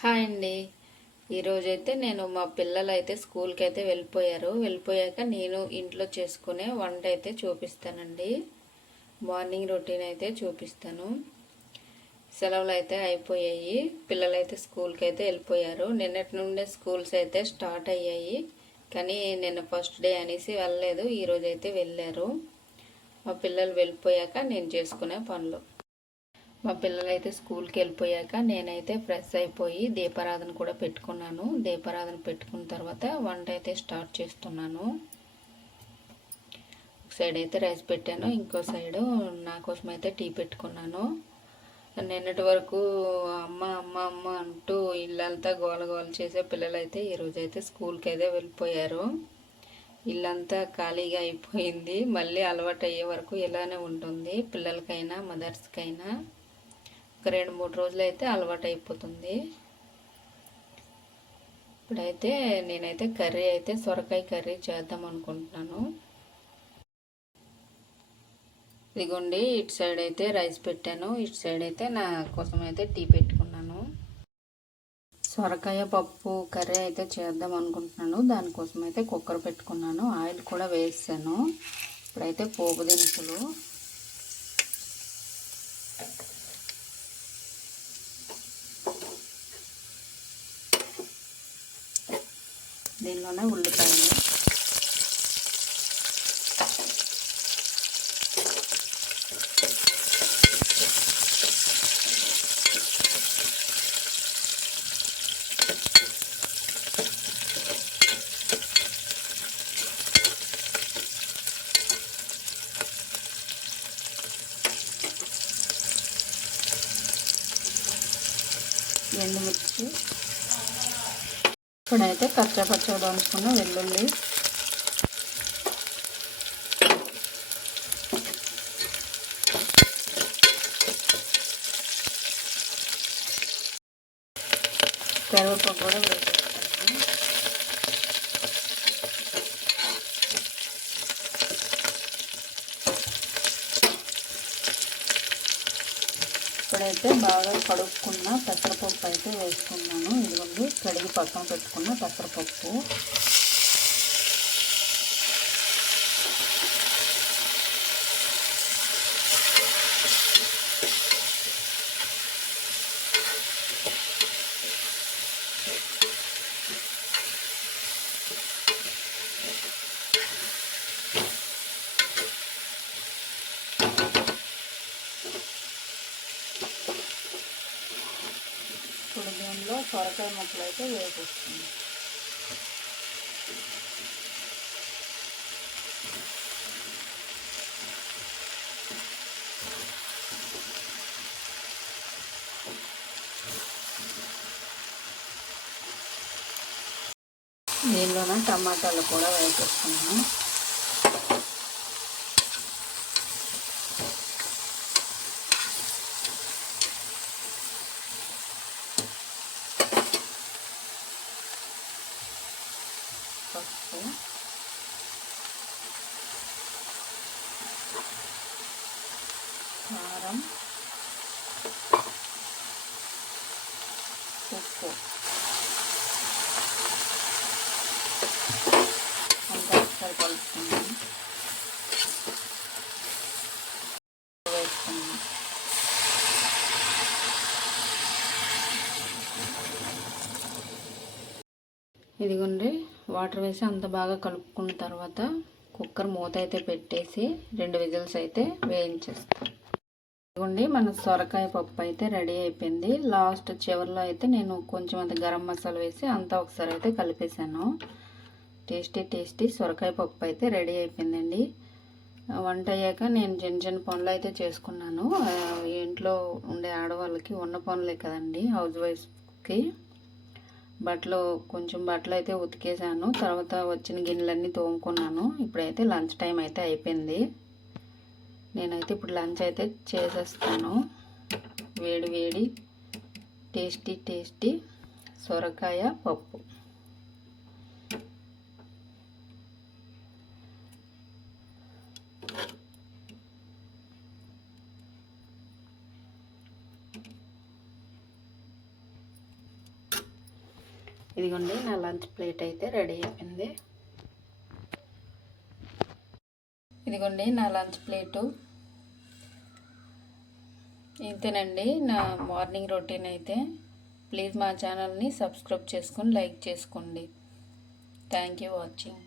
Hi అండి. ఈరోజైతే నేను మా పిల్లలు అయితే స్కూల్కి అయితే వెళ్ళిపోయారు. వెళ్ళిపోయాక నేను ఇంట్లో చేసుకునే వంట అయితే చూపిస్తానండి. మార్నింగ్ రొటీన్ అయితే చూపిస్తాను. సెలవులు అయితే అయిపోయాయి. పిల్లలు అయితే స్కూల్కి అయితే వెళ్ళిపోయారు. నిన్నటి నుండే స్కూల్స్ అయితే స్టార్ట్ అయ్యాయి. కానీ నిన్న ఫస్ట్ డే అనేసి వెళ్ళలేదు. ఈరోజు అయితే వెళ్ళారు. మా పిల్లలు వెళ్ళిపోయాక నేను చేసుకునే పనులు. మా పిల్లలు అయితే స్కూల్కి వెళ్ళిపోయాక నేనైతే ఫ్రెష్ అయిపోయి దీపారాధన కూడా పెట్టుకున్నాను. దీపారాధన పెట్టుకున్న తర్వాత వంట అయితే స్టార్ట్ చేస్తున్నాను. ఒక సైడ్ అయితే రైస్ పెట్టాను. ఇంకో సైడు నా కోసం అయితే టీ పెట్టుకున్నాను. నిన్నటి వరకు అమ్మ అమ్మ అమ్మ అంటూ ఇల్లంతా గోల గోల చేసే పిల్లలు అయితే ఈరోజు అయితే స్కూల్కి అయితే వెళ్ళిపోయారు. ఇల్లంతా ఖాళీగా అయిపోయింది. మళ్ళీ అలవాటు అయ్యే వరకు ఇలానే ఉంటుంది. పిల్లలకైనా మదర్స్కైనా ఒక రెండు మూడు రోజులు అయితే అలవాటు అయిపోతుంది ఇప్పుడైతే నేనైతే కర్రీ అయితే సొరకాయ కర్రీ చేద్దాం అనుకుంటున్నాను. ఇదిగోండి ఇటు సైడ్ అయితే రైస్ పెట్టాను. ఇటు సైడ్ అయితే నా కోసం అయితే టీ పెట్టుకున్నాను. సొరకాయ పప్పు కర్రీ అయితే చేద్దాం అనుకుంటున్నాను. దానికోసం అయితే కుక్కర్ పెట్టుకున్నాను. ఆయిల్ కూడా వేసాను. ఇప్పుడైతే పోపు దినుసులు. దీనిలోనే ఉల్లిపాయలు ఎండుమిర్చి ఇప్పుడైతే కచ్చా పచ్చ దంచుకున్న వెల్లుల్లి. కరివేపాకు కూడా వేసేస్తాను ఇప్పుడైతే బాగా కడుక్కున్న పెసరపప్పు అయితే వేసుకున్నాను. ఇదిగోండి కడిగి పక్కన పెట్టుకున్న పెసరపప్పు. ఇప్పుడు సొరకాయ ముక్కలు అయితే వేసేస్తుంది దీనిలోనే టమాటాలు కూడా వేసేస్తున్నాను வச்சுட்டு காரம். உப்பு. அந்த ఇదిగోండి వాటర్ వేసి అంత బాగా కలుపుకున్న తర్వాత కుక్కర్ మూత అయితే పెట్టేసి రెండు విజిల్స్ అయితే వేయించేస్తాను ఇదిగోండి మన సొరకాయ పప్పు అయితే రెడీ అయిపోయింది. లాస్ట్ చివరిలో అయితే నేను కొంచెం అంత గరం మసాలా వేసి అంతా ఒకసారి అయితే కలిపేశాను. టేస్టీ టేస్టీ సొరకాయ పప్పు అయితే రెడీ అయిపోయిందండి. వంట అయ్యాక నేను చిన్న చిన్న పనులు అయితే చేసుకున్నాను. ఇంట్లో ఉండే ఆడవాళ్ళకి ఉన్న పనులే కదండి హౌస్ వైఫ్కి బట్టలు కొంచెం బట్టలు అయితే ఉతికేసాను తర్వాత వచ్చిన గిన్నెలన్నీ తోముకున్నాను. ఇప్పుడైతే లంచ్ టైం అయితే అయిపోయింది. నేనైతే ఇప్పుడు లంచ్ అయితే చేసేస్తాను. వేడి వేడి టేస్టీ టేస్టీ సొరకాయ పప్పు. ఇదిగోండి నా లంచ్ ప్లేట్ అయితే రెడీ అయిపోయింది. ఇదిగోండి నా లంచ్ ప్లేటు. ఇంతేనండి నా మార్నింగ్ రొటీన్ అయితే. ప్లీజ్ మా ఛానల్ని సబ్స్క్రైబ్ చేసుకొని లైక్ చేసుకోండి. Thank you watching.